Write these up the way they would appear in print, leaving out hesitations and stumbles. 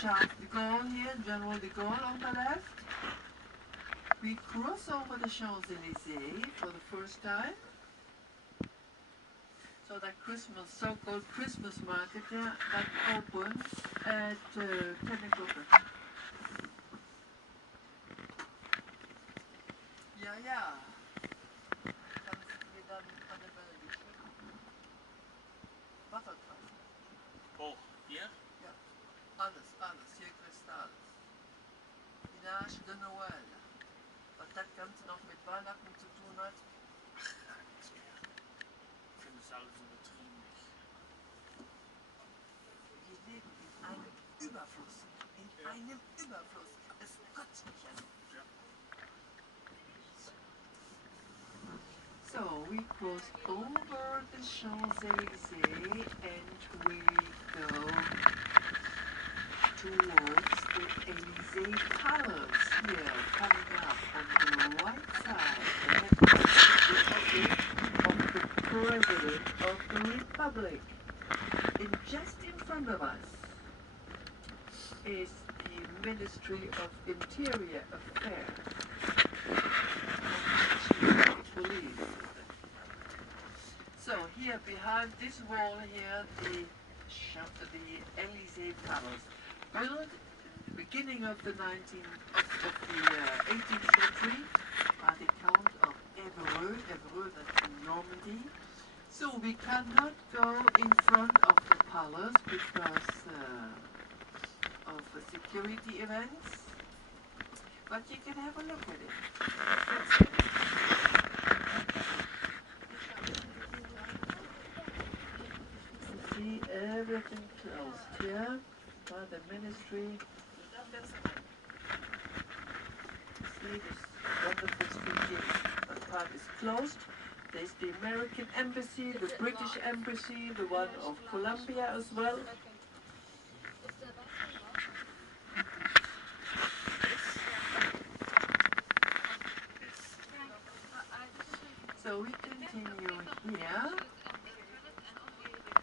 Charles de Gaulle here, General de Gaulle on the left. We cross over the Champs-Élysées for the first time. So that Christmas, so-called Christmas market there, that opens at 10 o'clock. Ja, ja. Kannst du mir dann Annabelle geschrieben? Wassertreffen. Oh, hier? Ja. Alles, hier Kristall. Village de Noël. Was das Ganze noch mit Weihnachten zu tun hat? Ach, nichts mehr. Ich finde es alles übertrieben. Wir leben in einem Überfluss. In einem Überfluss. Es kotzt mich an. Ja. So we cross over the Champs-Élysées and we go towards the Élysée Palace here, coming up on the right side. The office of the President of the Republic. And just in front of us is the Ministry of Interior Affairs. Police. So here behind this wall here, the Élysée Palace, built at the beginning of the 18th century by the Count of Évreux, that's in Normandy. So we cannot go in front of the palace because of the security events, but you can have a look at it. See everything closed here by the ministry. See this wonderful speaking part is closed. There's the American embassy, the British embassy, the one of Colombia as well. So we continue here.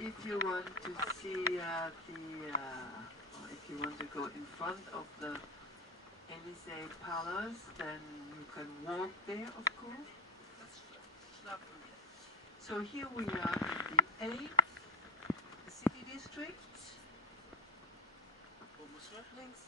If you want to see or if you want to go in front of the Élysée Palace, then you can walk there, of course. So here we are in the 8th city district. Links.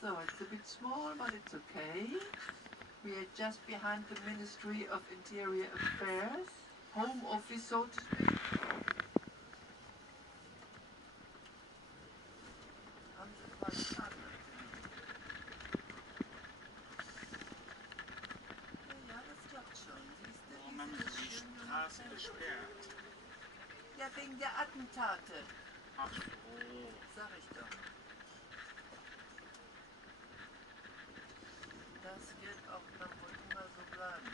So it's a bit small, but it's okay. We are just behind the Ministry of Interior Affairs, Home Office, so to speak. Ja, das klappt schon. Warum haben Sie die Straße gesperrt? Ja, wegen der Attentate. Ach so. Sag ich doch. Das wird auch noch wohl immer so bleiben.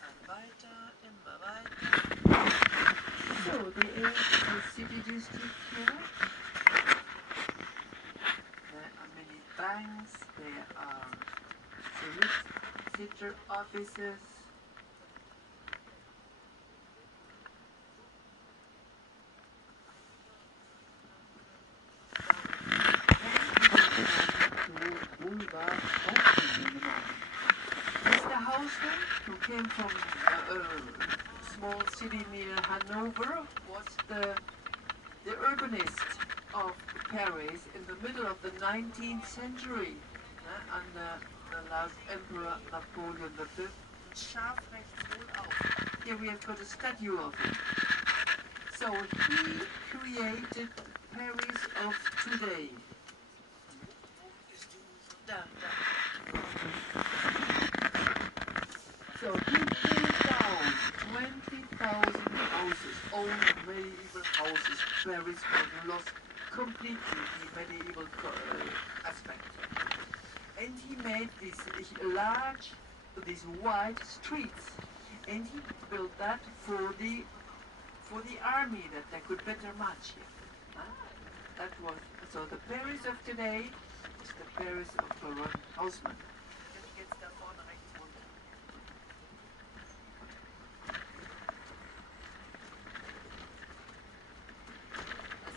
Dann weiter, immer weiter. So, the city district here. There are many banks, there are solicitor offices. Mr. Hausmann, who came from a small city near Hanover, was the urbanist of Paris in the middle of the 19th century under the last Emperor Napoleon V. Scharf rechts wohl auf. Here we have got a statue of him. So he created Paris of today. So he pulled down 20,000 houses, old medieval houses. Paris was lost completely the medieval aspect. And he made these large, these wide streets. And he built that for the army that they could better march here. That was so the Paris of today is the Paris of Baron Haussmann. Jetzt geht's da vorne rechts runter.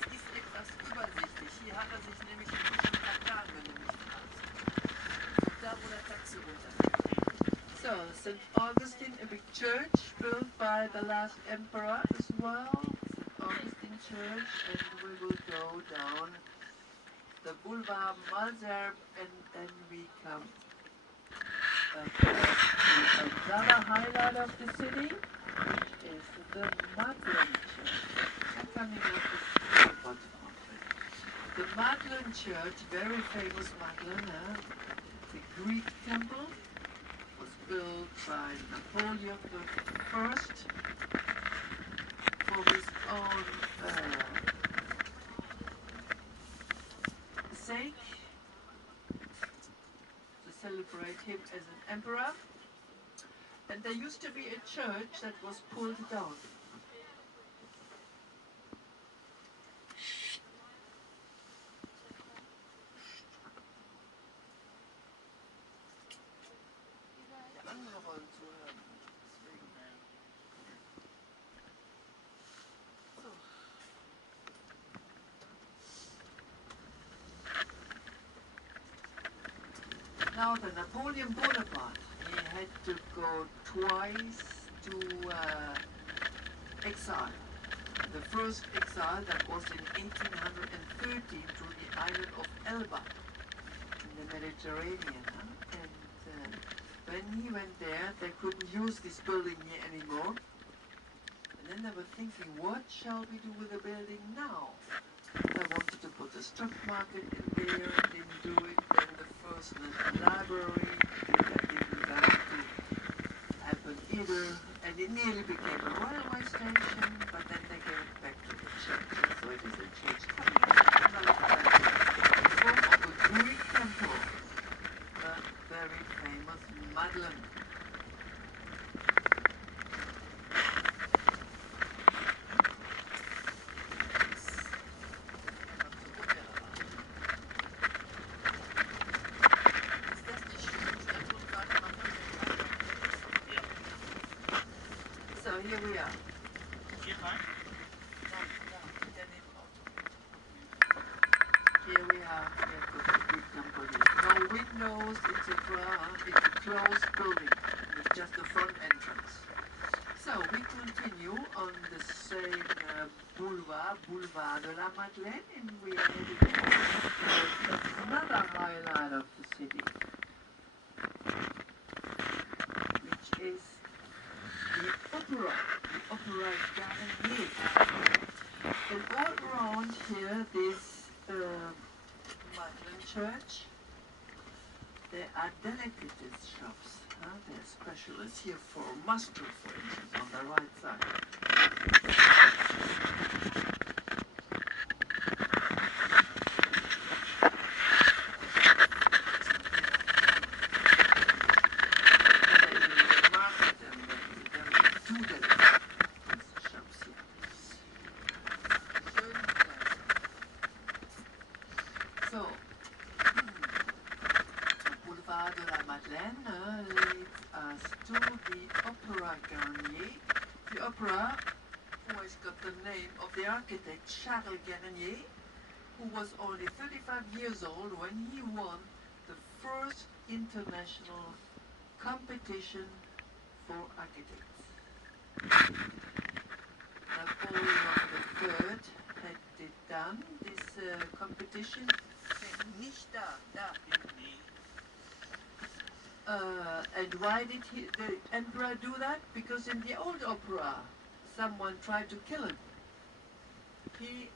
Es ist etwas übersichtlich. Hier hat er sich nämlich ein bisschen vertan, wenn du mich fragst. Da wo der Taxi runterfährt. So, St. Augustine, a big church built by the last emperor as well. St. Augustine Church, and we will go down the Boulevard Malesherbes, and then we come to another highlight of the city, which is the Madeleine Church. I'm coming up with the bottom of it. The Madeleine Church, very famous Madeleine, the Greek temple, was built by Napoleon I for his own sake, to celebrate him as an emperor. And there used to be a church that was pulled down. Now the Napoleon Bonaparte, he had to go twice to exile. The first exile that was in 1813 to the island of Elba in the Mediterranean. And when he went there, they couldn't use this building here anymore. And then they were thinking, what shall we do with the building now? They wanted to put a stock market in there, didn't do it. Then the first National Library, that didn't going to happen either. And it nearly became a railway station, but then they gave it back to the church. So it is a church coming from a Greek temple, the very famous Madeleine. Here we are. Here we are. No windows, it's a closed building. It's just the front entrance. So we continue on the same Boulevard de la Madeleine, and we are heading towards another highlight of the city, which is the Opera Garnier. And all around here, this Madeleine Church, there are delicatessen shops. There are specialists here for mustard, for instance, on the right side. Architect Charles Garnier, who was only 35 years old when he won the first international competition for architects. Napoleon III had it done, this competition. Nicht da. And why did the emperor do that? Because in the old opera, someone tried to kill him. He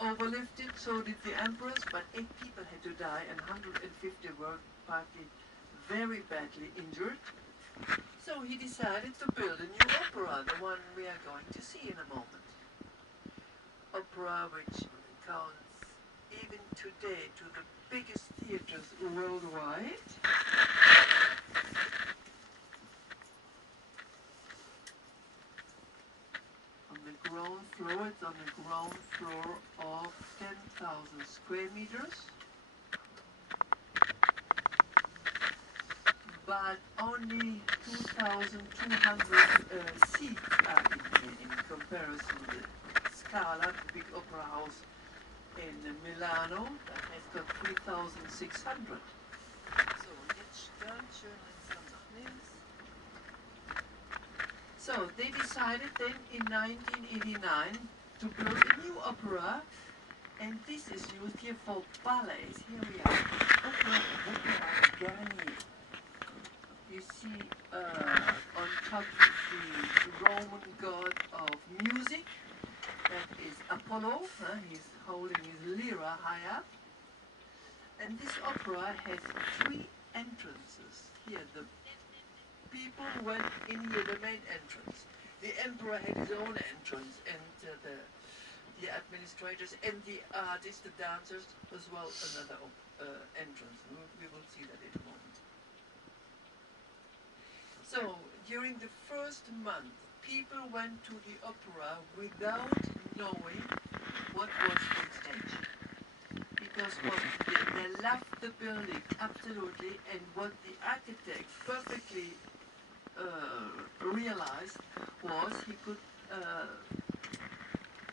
overlived it, so did the empress, but 8 people had to die and 150 were partly very badly injured. So he decided to build a new opera, the one we are going to see in a moment. Opera which counts even today to the biggest theaters worldwide. It's on the ground floor of 10,000 square meters. But only 2,200 seats are in here in comparison to the Scala, the big opera house in Milano, that has got 3,600. So, jetzt ganz schön langsam nach links. So they decided then in 1989 to build a new opera, and this is used here for ballets. Here we are, Opera Garnier. You see on top the Roman god of music, that is Apollo. He's holding his lyra high up. And this opera has 3 entrances. Here, the people went in here, the main entrance. The emperor had his own entrance, and the administrators and the artists, the dancers, as well another entrance. We will see that in a moment. So, during the first month, people went to the opera without knowing what was on stage. Because they loved the building, absolutely, and what the architect perfectly realized was he could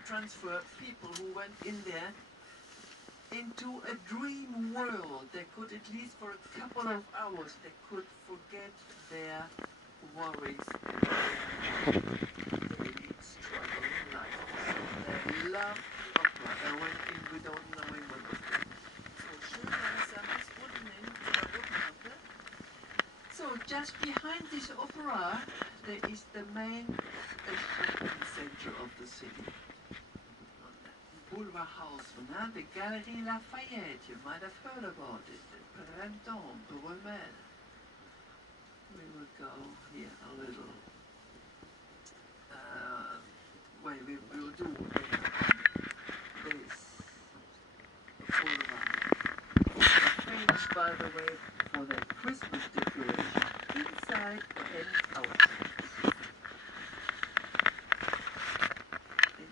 transfer people who went in there into a dream world. They could, at least for a couple of hours, they could forget their worries and their daily struggle in life. So they loved the opera. They went in without knowing what was there. So, schön langsam bis unten hin zur Rückmache. So just behind this opera, there is the main shopping center of the city. Boulevard House, the Galerie Lafayette, you might have heard about it, the Printemps, the Romaine. We will go here a little, we will do this boulevard. Famous, by the way, for the Christmas decoration, inside and outside.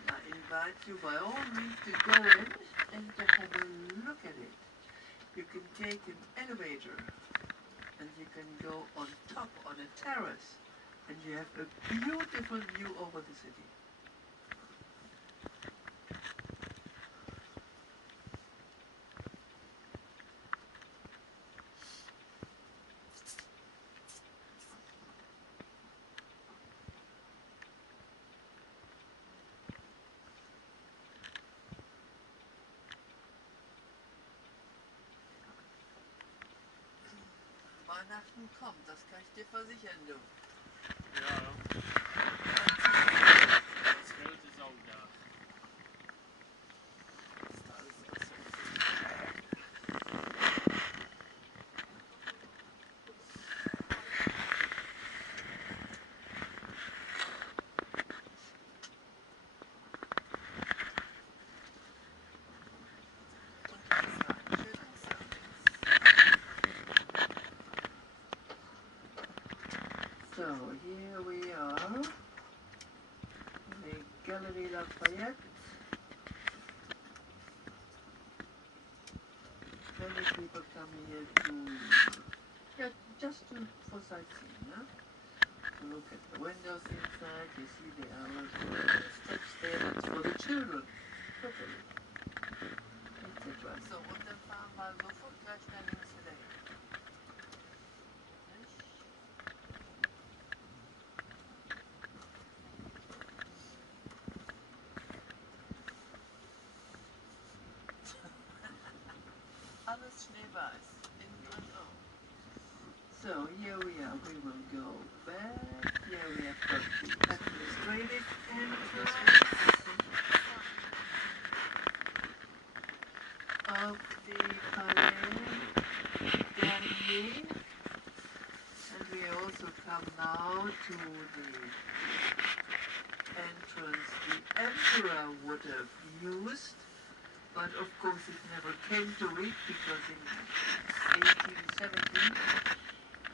I invite you by all means to go in and to have a look at it. You can take an elevator and you can go on top on a terrace and you have a beautiful view over the city. Weihnachten kommt, das kann ich dir versichern, du. Ja. Das Geld ist auch da. Ist alles so. So here we are, the Galerie Lafayette. Many people come here for sightseeing, huh? To look at the windows inside, you see there are little steps there, that's for the children, properly, etc. So, und dann fahren wir sofort gleich da links wieder hin. Nicht? Alles schneeweiß, innen drin auch. So here we are, we will go back. Here we have got the administrative entrance of the Palais Garnier. And we also come now to the entrance the emperor would have used. But of course it never came to it because in 1817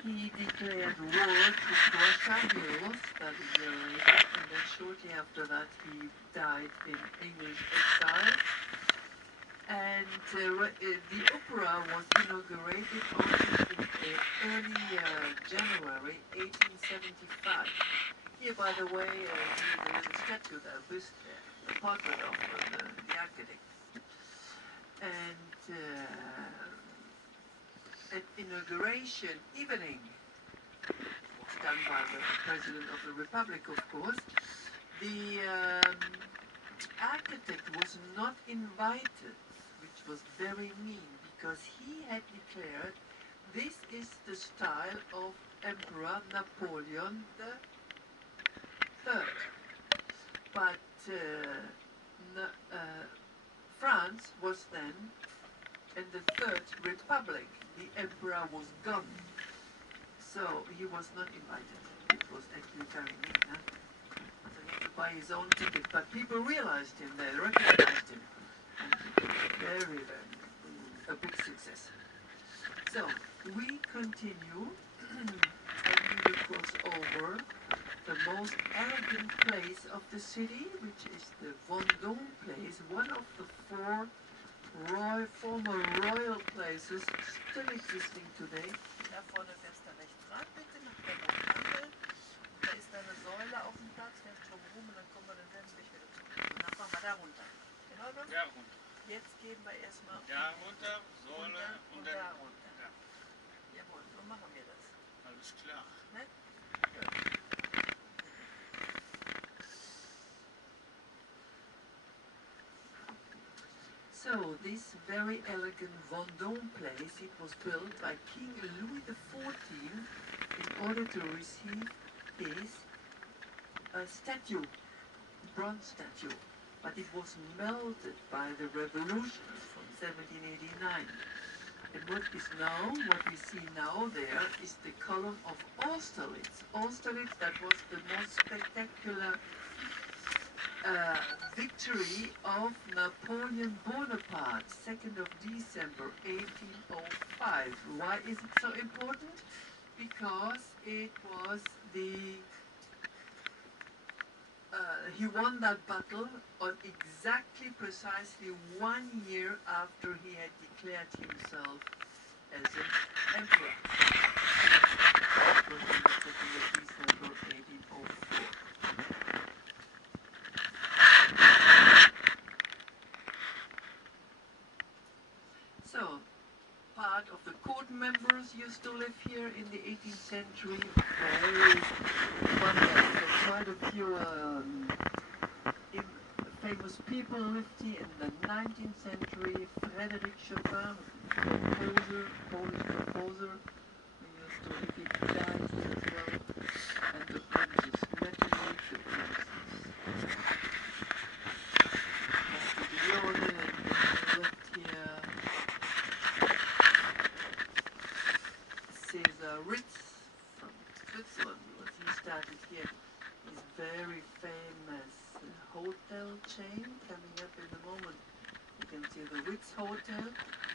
he declared war to Prussia. He lost that year in then shortly after that he died in English exile. And the opera was inaugurated only in early January 1875. Here, by the way, here's a little statue there, a bust there, a portrait of the architect. And an inauguration evening done by the President of the Republic, of course. The architect was not invited, which was very mean, because he had declared this is the style of Emperor Napoleon III. But France was then in the Third Republic. The emperor was gone. So he was not invited. It was actually very mean, huh? So he had to buy his own ticket. But people realized him, they recognized him. And very, a big success. So we continue and we will cross over the most elegant place of the city, which is the Vendôme place, one of the four former royal places still existing today. Da vorne fährst du rechts ran, bitte, nach der roten Ampel. Da ist da eine Säule auf dem Platz, fährst drum rum und dann kommen wir den Weg wieder zurück. Und dann fahren wir da runter. In Ordnung? Ja, runter. Jetzt gehen wir erstmal Ja, runter, Säule und und da dann. runter. Ja, Jawohl, so machen wir das. alles klar. Ne? So this very elegant Vendôme place, it was built by King Louis XIV in order to receive his statue, bronze statue. But it was melted by the revolution from 1789. And what we see now there is the column of Austerlitz. Austerlitz, that was the most spectacular victory of Napoleon Bonaparte, 2nd of December 1805. Why is it so important? Because it was he won that battle on exactly precisely 1 year after he had declared himself as an emperor. It was on the 2nd of December 1804. So, part of the court members used to live here in the 18th century. Very wonderful. Quite a few famous people lived here in the 19th century. Frédéric Chopin, composer, Polish composer, who used to live here. He died here as well. And the princess Metternich, the princess Castiglione, lived here. Cesar Ritz from Switzerland, he started here. His very famous hotel chain coming up in a moment. You can see the Ritz Hotel.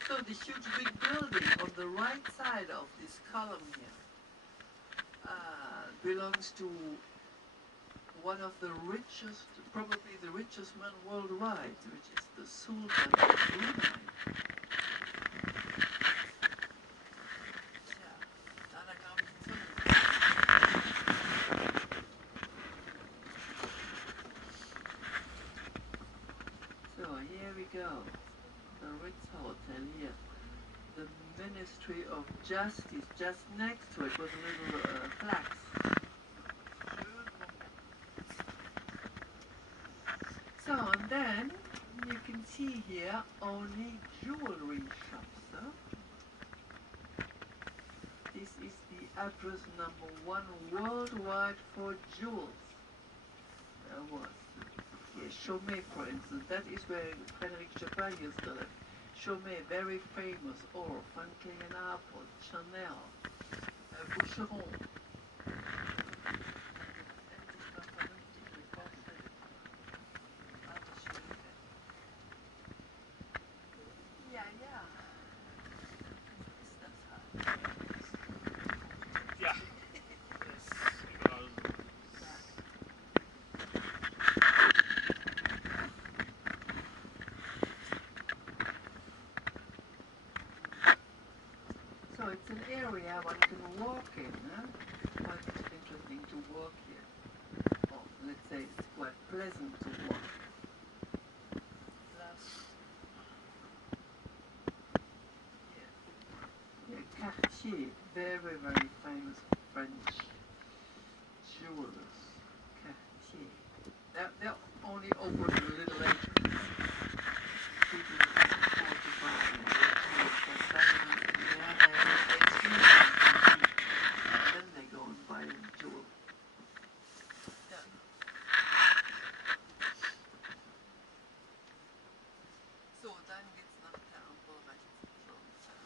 So the huge big building on the right side of this column here belongs to one of the richest, probably the richest man worldwide, which is the Sultan of Brunei. So here we go, the Ritz Hotel here. The Ministry of Justice, just next to it was a little flax. So, and then you can see here only jewelry shops. Huh? This is the address #1 worldwide for jewels. There was. Here, Chaumet, for instance, that is where Frédéric Chopin used to live. Chaumet, very famous, or Van Cleef & Arpels, Chanel, Boucheron. Ja, das ist überall so. an area one can walk in. Quite interesting to walk here. Or let's say it's quite pleasant to walk. Cartier, very, very famous French jewelers. Cartier. They're only open a little later. People in 45 then they go and buy a jewel. Ja. So, dann geht's nach der Ampel rechts runter.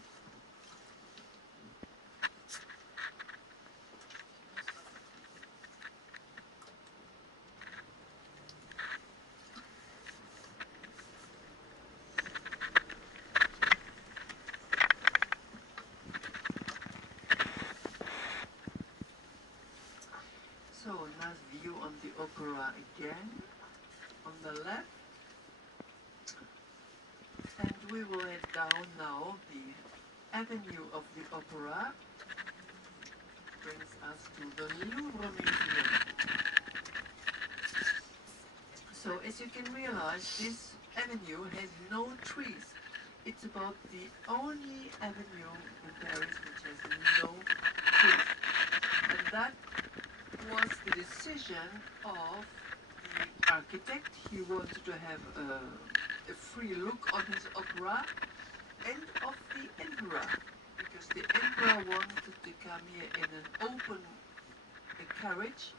So, a nice view on the opera again, on the left. And we will head down now the avenue of the opera. Brings us to the Louvre Museum. So, as you can realize, this avenue has no trees. It's about the only avenue in Paris which has no trees. And that was the decision of the architect. He wanted to have a free look on his opera, and of the emperor, because the emperor wanted to come here in an open carriage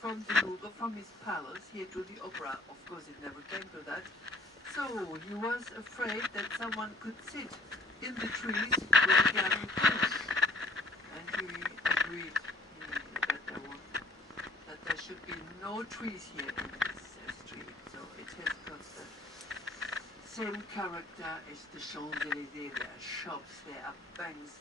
from the Louvre, from his palace here to the opera. Of course, it never came to that. So he was afraid that someone could sit in the trees with a garden prince, and he agreed that there should be no trees here in this street. So it has got the same character as the Champs-Élysées. There are shops, there are banks,